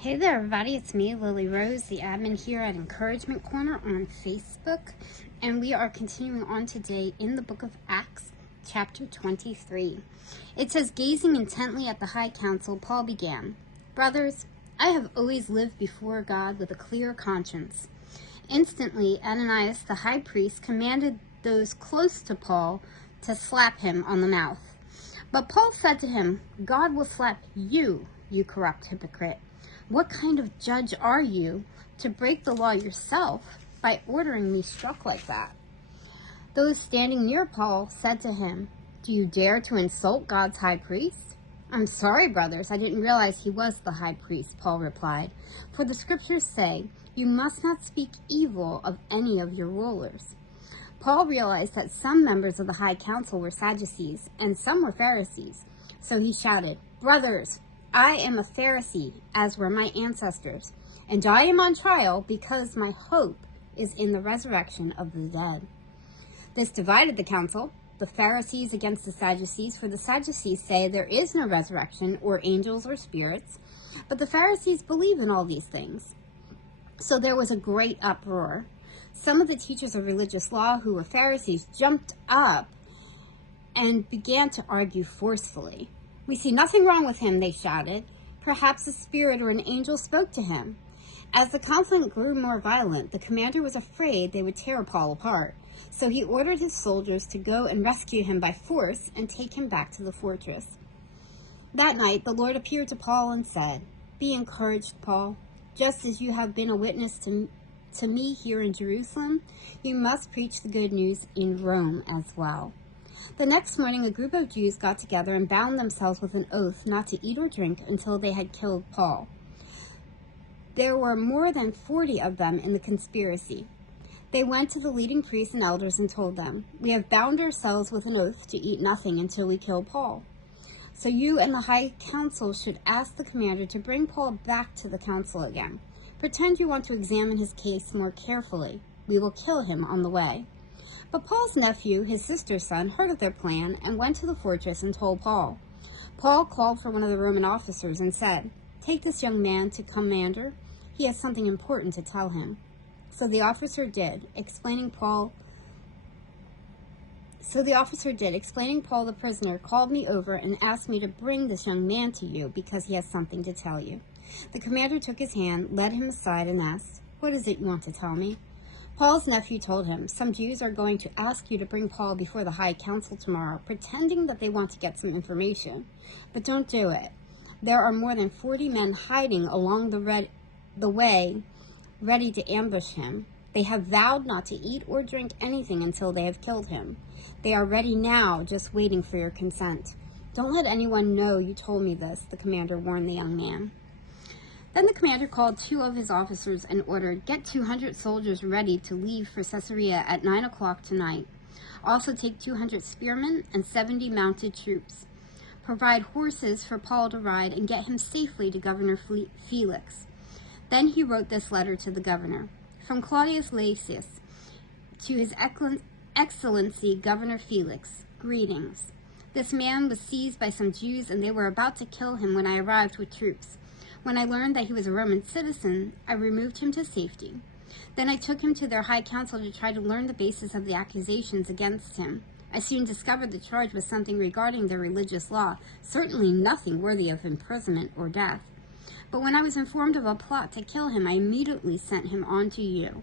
Hey there, everybody. It's me, Lily Rose, the admin here at Encouragement Corner on Facebook. And we are continuing on today in the book of Acts, chapter 23. It says, gazing intently at the high council, Paul began, Brothers, I have always lived before God with a clear conscience. Instantly, Ananias, the high priest, commanded those close to Paul to slap him on the mouth. But Paul said to him, God will slap you, you corrupt hypocrite. What kind of judge are you to break the law yourself by ordering me struck like that? Those standing near Paul said to him, Do you dare to insult God's high priest? I'm sorry, brothers, I didn't realize he was the high priest, Paul replied. For the scriptures say, you must not speak evil of any of your rulers. Paul realized that some members of the high council were Sadducees and some were Pharisees. So he shouted, Brothers, I am a Pharisee, as were my ancestors, and I am on trial because my hope is in the resurrection of the dead. This divided the council, the Pharisees against the Sadducees, for the Sadducees say there is no resurrection or angels or spirits, but the Pharisees believe in all these things. So there was a great uproar. Some of the teachers of religious law who were Pharisees jumped up and began to argue forcefully. We see nothing wrong with him, they shouted. Perhaps a spirit or an angel spoke to him. As the conflict grew more violent, the commander was afraid they would tear Paul apart. So he ordered his soldiers to go and rescue him by force and take him back to the fortress. That night, the Lord appeared to Paul and said, Be encouraged, Paul. Just as you have been a witness to me here in Jerusalem, you must preach the good news in Rome as well. The next morning, a group of Jews got together and bound themselves with an oath not to eat or drink until they had killed Paul. There were more than 40 of them in the conspiracy. They went to the leading priests and elders and told them, We have bound ourselves with an oath to eat nothing until we kill Paul. So you and the high council should ask the commander to bring Paul back to the council again. Pretend you want to examine his case more carefully. We will kill him on the way. But Paul's nephew, his sister's son, heard of their plan and went to the fortress and told Paul. Paul called for one of the Roman officers and said, Take this young man to commander. He has something important to tell him. So the officer did, explaining Paul the prisoner called me over and asked me to bring this young man to you because he has something to tell you. The commander took his hand, led him aside, and asked, What is it you want to tell me? Paul's nephew told him, Some Jews are going to ask you to bring Paul before the high council tomorrow, pretending that they want to get some information. But don't do it. There are more than 40 men hiding along the way, ready to ambush him. They have vowed not to eat or drink anything until they have killed him. They are ready now, just waiting for your consent. Don't let anyone know you told me this, the commander warned the young man. Then the commander called 2 of his officers and ordered, Get 200 soldiers ready to leave for Caesarea at 9 o'clock tonight. Also take 200 spearmen and 70 mounted troops. Provide horses for Paul to ride and get him safely to Governor Felix. Then he wrote this letter to the governor. From Claudius Lysias, to his Excellency Governor Felix, greetings. This man was seized by some Jews and they were about to kill him when I arrived with troops. When I learned that he was a Roman citizen, I removed him to safety. Then I took him to their high council to try to learn the basis of the accusations against him. I soon discovered the charge was something regarding their religious law, certainly nothing worthy of imprisonment or death. But when I was informed of a plot to kill him, I immediately sent him on to you.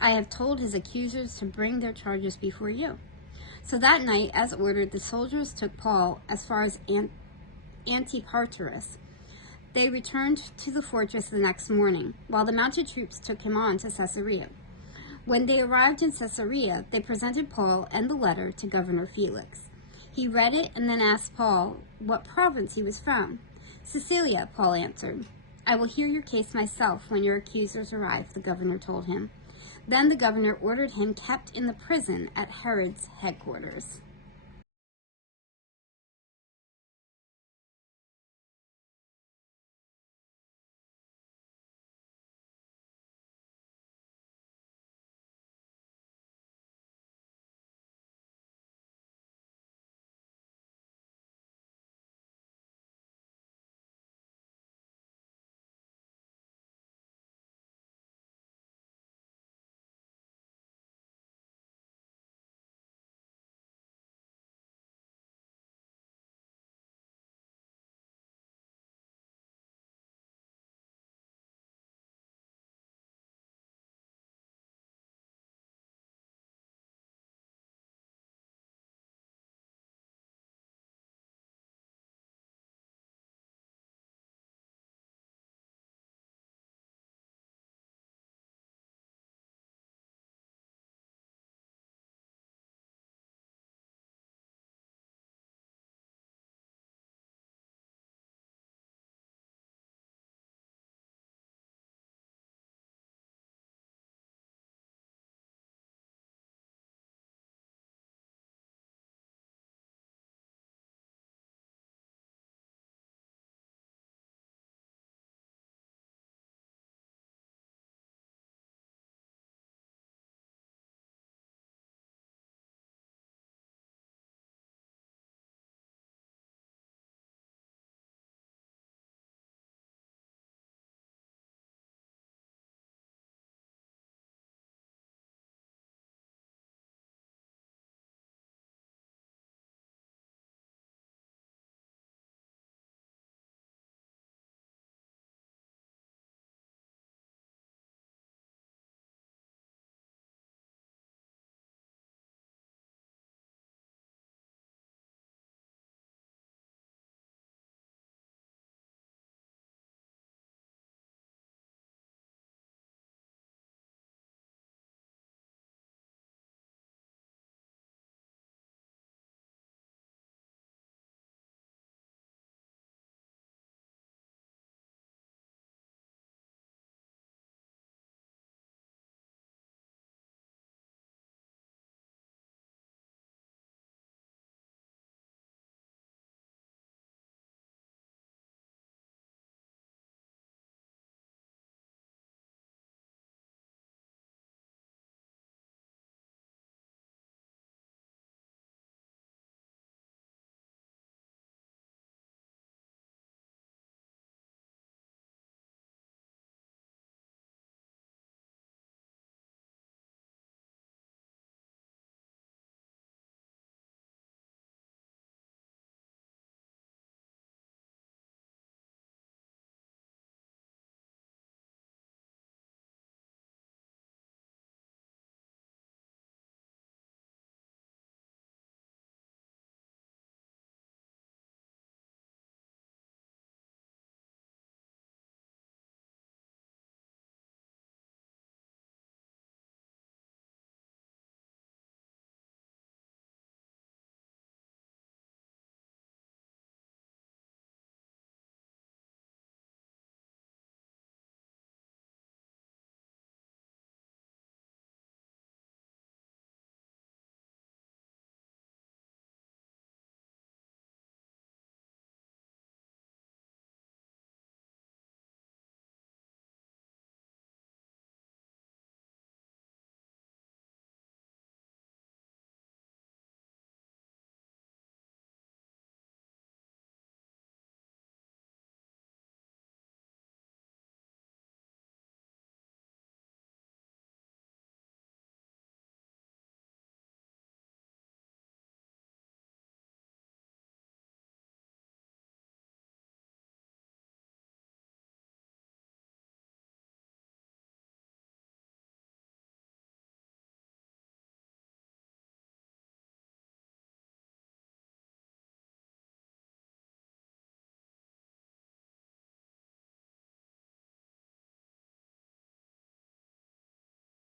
I have told his accusers to bring their charges before you. So that night, as ordered, the soldiers took Paul as far as Antipatris. They returned to the fortress the next morning, while the mounted troops took him on to Caesarea. When they arrived in Caesarea, they presented Paul and the letter to Governor Felix. He read it and then asked Paul what province he was from. Cilicia, Paul answered. I will hear your case myself when your accusers arrive, the governor told him. Then the governor ordered him kept in the prison at Herod's headquarters.